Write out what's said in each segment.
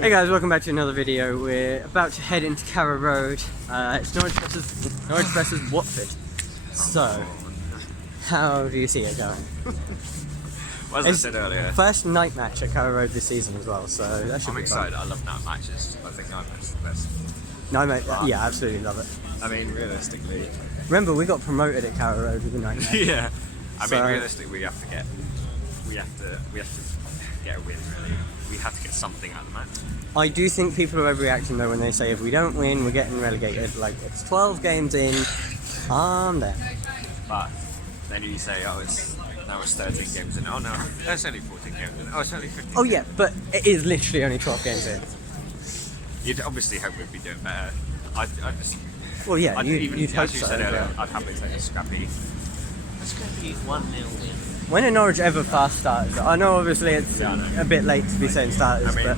Hey guys, welcome back to another video. We're about to head into Carrow Road. It's Norwich versus Watford. So, how do you see it going? As I said earlier, first night match at Carrow Road this season as well, so that should be excited. fun. I love night matches. I think night matches are the best. Night match, yeah, absolutely love it. I mean, realistically, remember we got promoted at Carrow Road with the night match. yeah. I mean, realistically, we have to get a win. Really, we have to get something out of the match. I do think people are overreacting though when they say if we don't win, we're getting relegated. Like, it's 12 games in, calm down. But then you say, oh, it's 13 games in. Oh no, that's only 14 games in. Oh, it's only 15. Oh yeah, but it is literally only 12 games in. You'd obviously hope we'd be doing better. I just. Well, yeah, you'd hope as you so, said earlier, but I'd happily take a scrappy 1-0 win. when are Norwich ever fast starters? I know obviously it's a bit late to be saying starters, I mean, but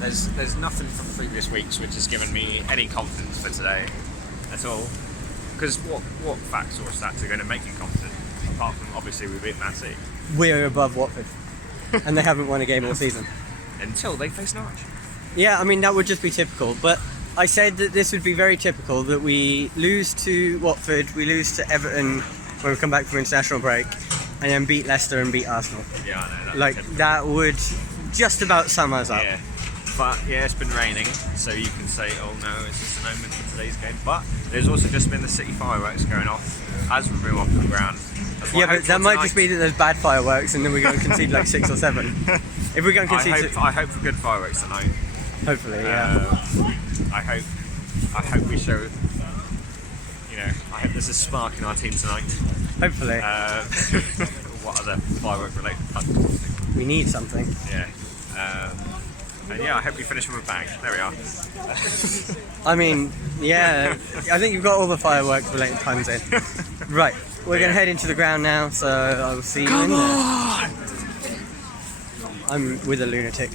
there's nothing from previous weeks which has given me any confidence for today at all. Because what facts or stats are going to make you confident? Apart from obviously we beat Man City. we're above Watford, and they haven't won a game all season. Until they face Norwich. Yeah, I mean that would just be typical. But I said that this would be very typical, that we lose to Watford, we lose to Everton when we come back from international break, and then beat Leicester and beat Arsenal. Yeah, I know. That's Like, typical. that would just about sum us up. Yeah. But yeah, it's been raining, so you can say, oh no, it's just an omen for today's game. But there's also just been the City fireworks going off as we move off the ground. Yeah, but that might just be that there's bad fireworks and then we're going to concede like 6 or 7. If we're going to concede... I hope for good fireworks tonight. Hopefully, yeah. I hope we show, I hope there's a spark in our team tonight. Hopefully. What other firework related fun? We need something. Yeah. And yeah, I hope we finish with a bang. There we are. I mean, yeah, I think you've got all the fireworks related puns in. Right, we're going to head into the ground now, so I'll see you in there. I'm with a lunatic.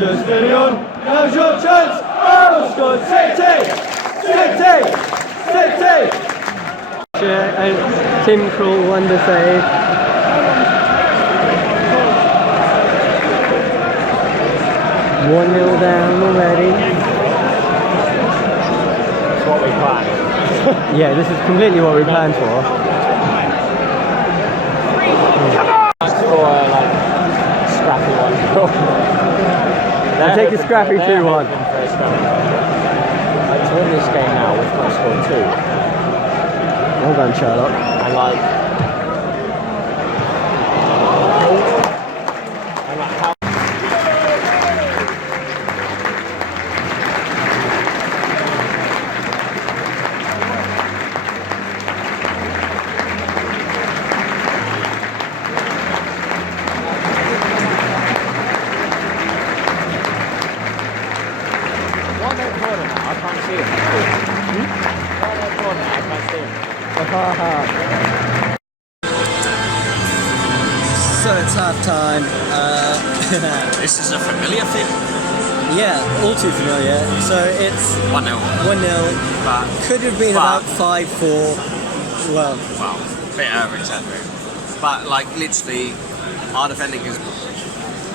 Now's your chance! Oh, scored! City! And Tim Krul wonder save. One 0 down already. That's what we planned. Yeah, this is completely what we planned for. Scrappy one. I'll take a scrappy 2-1. To win this game now, we've got to score 2. Well done, Sherlock. And how So it's half time. this is a familiar thing. Yeah, all too familiar. So it's 1-0. 1-0. But Could have been about 5-4. Well, a bit exaggerated. But literally, our defending is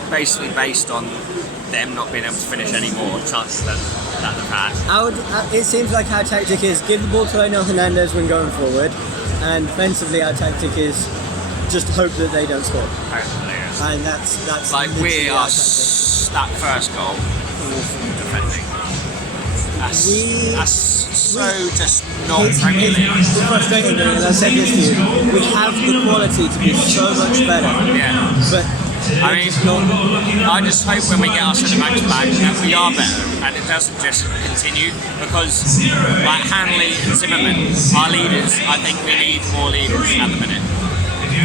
basically based on them not being able to finish any more chances than they've had. it seems like our tactic is give the ball to Lionel Hernandez when going forward, and defensively our tactic is just hope that they don't score. And that's like we are our tactic. That first goal, awful defending. That's so just not Premier League. It's frustrating, and I said this to you. We have the quality to be so much better. Yeah. But I mean, I just hope when we get our centre backs back that we are better and it doesn't just continue, because like Hanley and Zimmerman, our leaders, I think we need more leaders at the minute.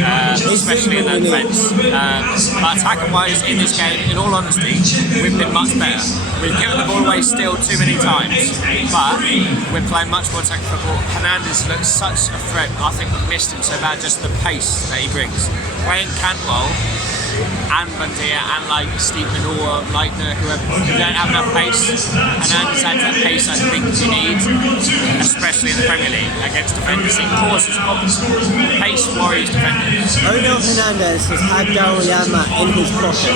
Especially in the defence. But attacking wise in this game, in all honesty, we've been much better. We've given the ball away still too many times, but we're playing much more attacking football. Hernandez looks such a threat. I think we've missed him so bad, just the pace that he brings. Playing Cantwell and Bundia and like Stephen or Leitner, whoever, who don't have enough pace. Hernandez adds that pace I think you need, especially in the Premier League against defenders. It causes problems. Pace worries defenders. Onel Hernandez has had Daryl Yama in his pocket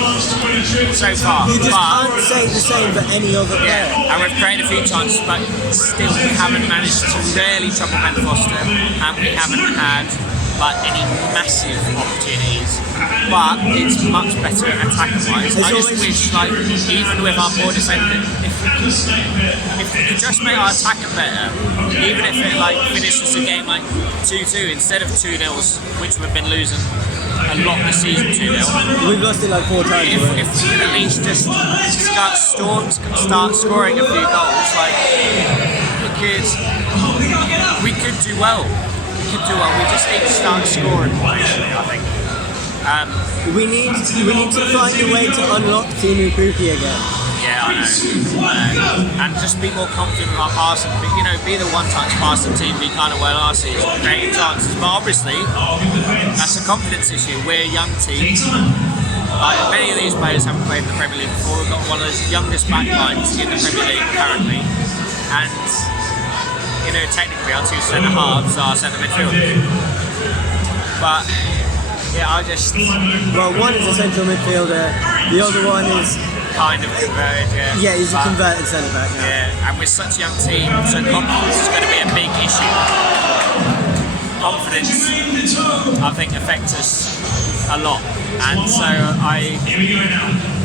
so far. You just can't say the same for any other player. And we've created a few chances, but still we haven't managed to really trouble Ben Foster, and we haven't had like any massive opportunities, but it's much better attacking wise. I just wish, like, even with our poor defending, if we could just make our attacking better, even if it like finishes the game like 2-2 instead of 2-0s, which we've been losing a lot this season. 2-0. We've lost it like 4 times. If we could at least just start scoring a few goals, like we could do well. We just need to start scoring more, actually, I think. We need to find a way to unlock Timu Puki again. Yeah, I know. And just be more confident with our passing. Be the one-touch passing team we kind of were last season, creating chances. But obviously, that's a confidence issue. We're a young team. Like, many of these players haven't played in the Premier League before. We've got one of those youngest backlines in the Premier League currently. And technically our 2 centre halves are centre midfielders. But yeah, well, one is a central midfielder, the other one is kind of converted. Yeah, he's a converted centre back now. Yeah, and with such a young team, so confidence is going to be a big issue. Confidence, I think, affects us a lot, and so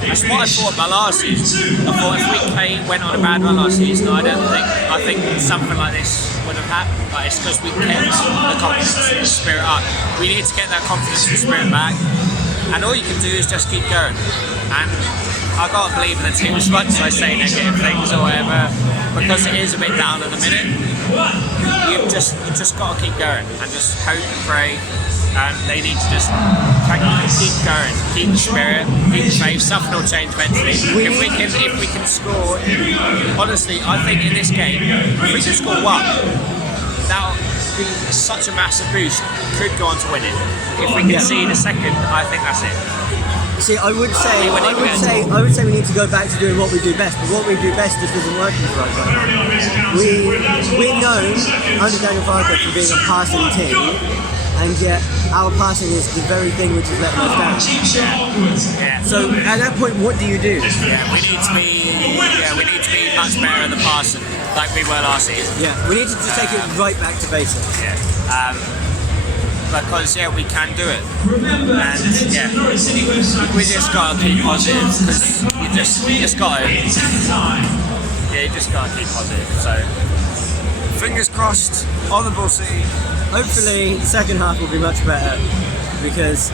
that's what I thought about last season. I thought if we went on a bad run last season, I think something like this would have happened. But it's because we kept the confidence and the spirit up. We need to get that confidence and spirit back, and all you can do is just keep going. And I gotta believe in the team as much as I say negative things or whatever, because it is a bit down at the minute. You've just got to keep going and just hope and pray. And they need to just keep going, keep the spirit, keep the faith. Something will change eventually. If we can score, honestly, I think in this game, if we can score 1, that'll be such a massive boost. Could go on to win it. If we concede a second, I think that's it. See, I would say we need to go back to doing what we do best, but what we do best just isn't working for us right now. We're known under Daniel Farker for being a passing team, and yet our passing is the very thing which is letting us down. Yeah. So at that point, what do you do? Yeah, we need to be much better at the passing, like we were last season. Yeah, we need to just take it right back to basics. Yeah. Because we can do it, and we just gotta keep positive, because you just gotta keep positive. So fingers crossed on the Ball City. Hopefully the second half will be much better, because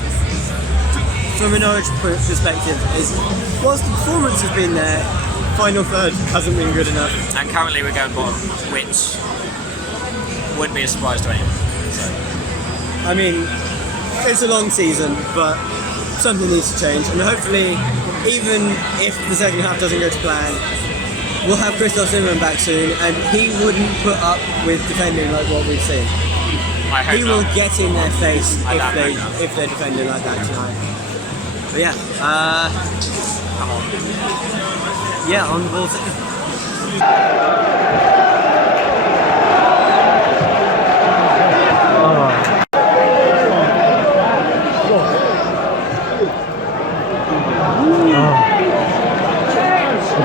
from a Norwich perspective, whilst the performance has been there, final third hasn't been good enough. And currently we're going bottom, which wouldn't be a surprise to anyone. So. I mean, it's a long season, but something needs to change, and hopefully, even if the second half doesn't go to plan, we'll have Christoph Zimmerman back soon, and he wouldn't put up with defending like what we've seen. I hope he will get in their face if they're defending like that tonight. But yeah, come on. Yeah, on the Ball City.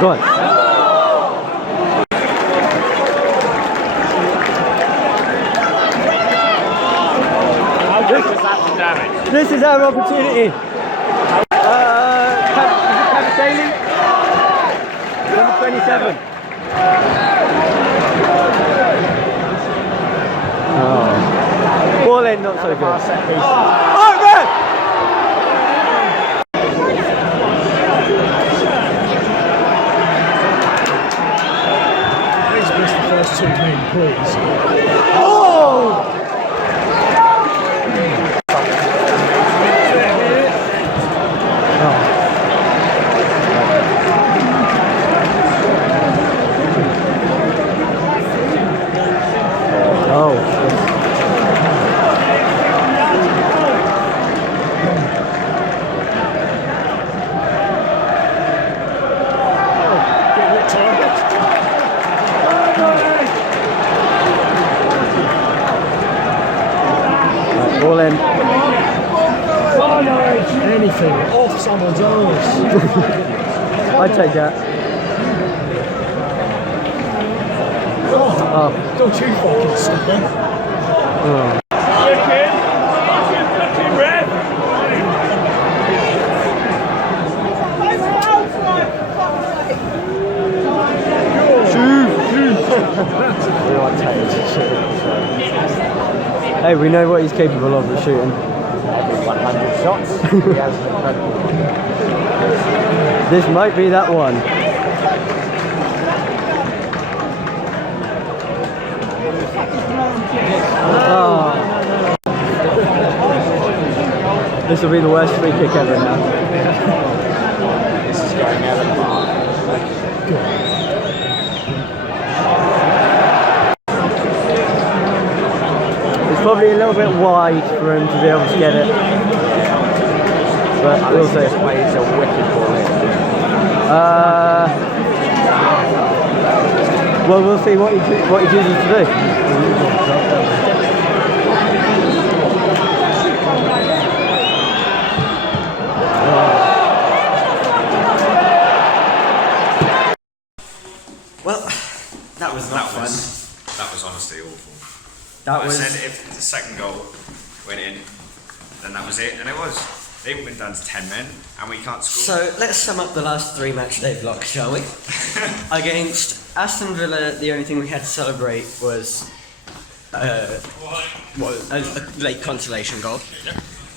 Go on. This is our opportunity. Sailing, number 27. Ball in, not so good. Oh, man! please. Oh! All in. Anything off someone's arse. I'd take that. Oh, don't you fucking stop it. Oh. Hey, we know what he's capable of at shooting. 100 shots. He has an incredible. This might be that one. Oh. This will be the worst free kick ever now. This is going out of the mark. Probably a little bit wide for him to be able to get it, but we'll see. This way is a wicked ball in. Well, we'll see what he chooses to do. Well, that was not fun. That was honestly awful. That I was. said if the second goal went in, then that was it, and it was. They went down to 10 men, and we can't score. So let's sum up the last three matchday vlogs, shall we? Against Aston Villa, the only thing we had to celebrate was a late consolation goal.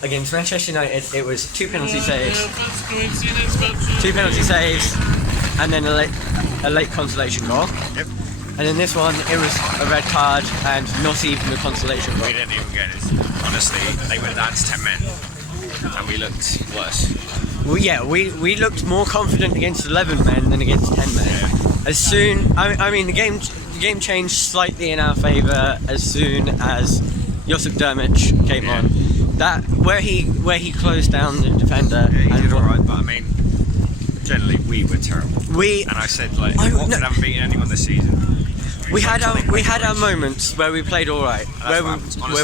Against Manchester United, it was two penalty saves, and then a late consolation goal. Yep. And in this one, it was a red card and not even a consolation goal. We didn't even get it. Honestly, they went down to 10 men, and we looked worse. Well, yeah, we looked more confident against 11 men than against 10 men. Yeah. As soon, I mean, the game changed slightly in our favour as soon as Josip Dermic came on. That where he closed down the defender. Yeah, he did alright, but I mean, generally we were terrible. And I said like, Watford haven't beaten anyone this season. We had our moments where we played all right. Where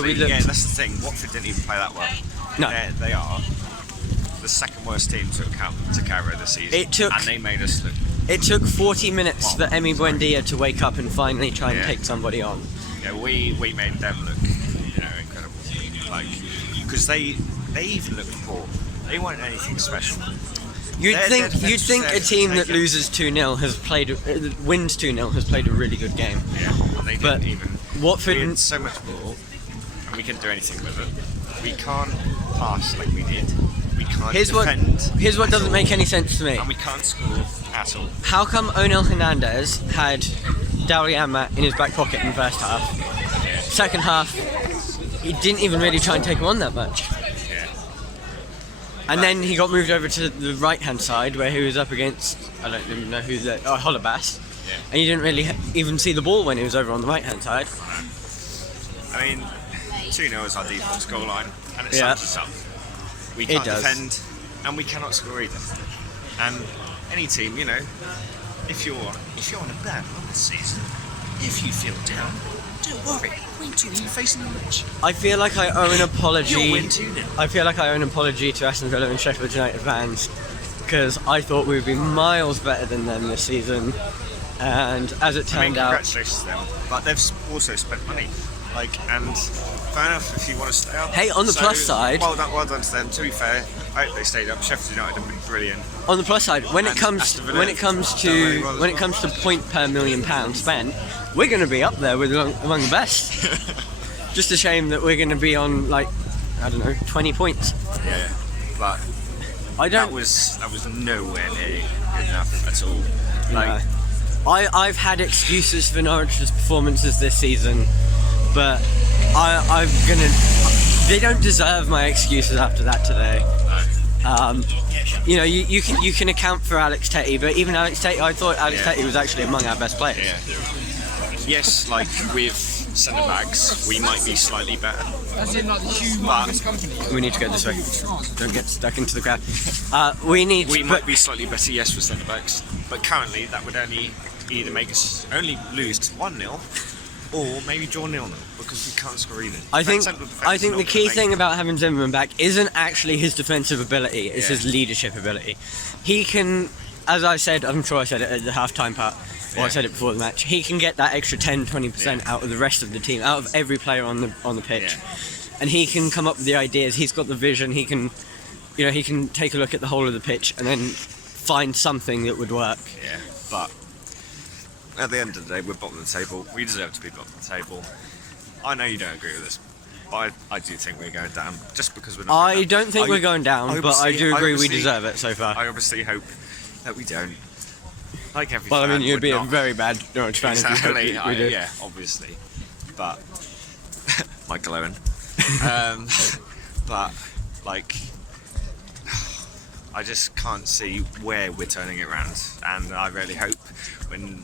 we looked. Yeah, that's the thing. Watford didn't even play that well. No, they are the second worst team to carry this season. And they made us look. It took 40 minutes for Emi Buendia to wake up and finally try and take somebody on. Yeah, we made them look, incredible. Like, because they even looked poor. They weren't anything special. You'd think a team that loses 2-0 wins 2-0 has played a really good game. Yeah, and they didn't even. Watford we had so much ball, and we couldn't do anything with it. We can't pass like we did. We can't defend. Here's what doesn't make any sense to me. And we can't score at all. How come Onel Hernandez had Dauriama in his back pocket in the first half? Yeah. Second half, he didn't even really try and take him on that much. And then he got moved over to the right-hand side where he was up against, I don't even know who's there, Hollebass. Yeah. And you didn't really even see the ball when he was over on the right-hand side. I mean, 2-0 is our default score line, and it sums us up. We can't defend, and we cannot score either. And any team, if you're on a bad run this season, if you feel down, don't worry. Win 2, you're facing Norwich. I feel like I owe an apology. You'll win 2-0. I feel like I owe an apology to Aston Villa and Sheffield United fans because I thought we would be miles better than them this season, and as it turned out, congratulations to them. But they've also spent money. And fair enough if you want to stay up. Hey, on the plus side, well done to them. To be fair, I hope they stayed up. Sheffield United have been brilliant. On the plus side, when it comes to point per £1 million spent, we're going to be up there with among the best. Just a shame that we're going to be on 20 points. Yeah, but that was nowhere near good enough at all. I've had excuses for Norwich's performances this season, but I'm gonna. They don't deserve my excuses after that today. You know, you can account for Alex Tetty, but even Alex Tetty, I thought Alex Tetty was actually among our best players. Yeah. Yes, like with centre backs, we might be slightly better. As in, like, the humongous company. We need to go this way. Don't get stuck into the crowd. We might be slightly better, yes, with centre backs, but currently that would only either make us only lose 1-0 or maybe draw 0-0 because we can't score either. I think the key thing about having Zimmerman back isn't actually his defensive ability, it's his leadership ability. He can, as I said, I'm sure I said it at the half-time part, or I said it before the match, he can get that extra 10-20% out of the rest of the team, out of every player on the pitch. And he can come up with the ideas, he's got the vision, he can take a look at the whole of the pitch and then find something that would work. Yeah, but at the end of the day, we're bottom of the table. We deserve to be bottom of the table. I know you don't agree with this, but I do think we're going down just because we're not. I don't think we're going down, but I do agree we deserve it so far. I obviously hope that we don't. Like every well, I mean, fan you'd would be not. a very bad Norwich fan Exactly. if you do. Yeah, obviously. But Michael Owen. But like, I just can't see where we're turning it around, and I really hope when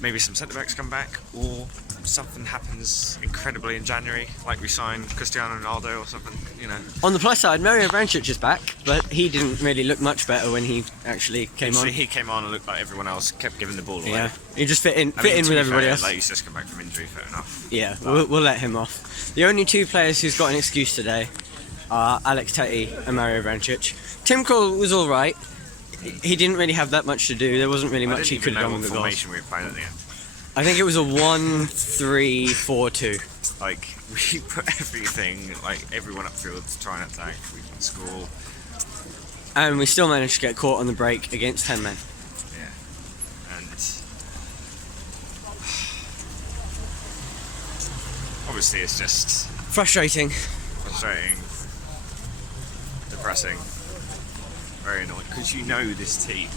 maybe some centre backs come back or something happens incredibly in January, like we sign Cristiano Ronaldo or something, you know. On the plus side, Mario Vrancic is back, but he didn't really look much better when he actually came on. He came on and looked like everyone else, kept giving the ball away. Yeah, he just fit in I mean, with everybody else. Like, he's just come back from injury, fair enough. Yeah, we'll let him off. The only two players who's got an excuse today are Alex Tetty and Mario Vrancic. Tim Krul was all right. He didn't really have that much to do. There wasn't really much he could have done with the goals. Formation we were playing at the end. I think it was a 1-3-4-2. Like, we put everything, like everyone upfield to try and attack. We can score. And we still managed to get caught on the break against 10 men. Yeah. And obviously it's just Frustrating. depressing, very annoying, because you know this team.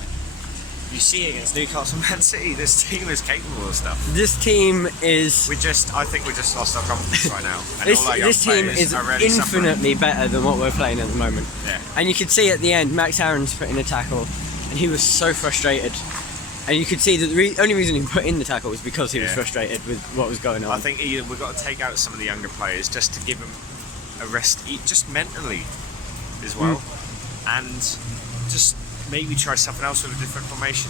You see against Newcastle Man City, this team is capable of stuff. This team is... I think we just lost our confidence right now. And This team is really infinitely better than what we're playing at the moment. Yeah. And you could see at the end, Max Aaron's put in a tackle, and he was so frustrated. And you could see that the only reason he put in the tackle was because he was frustrated with what was going on. I think either we've got to take out some of the younger players just to give them a rest, just mentally as well, and just maybe try something else with a different formation.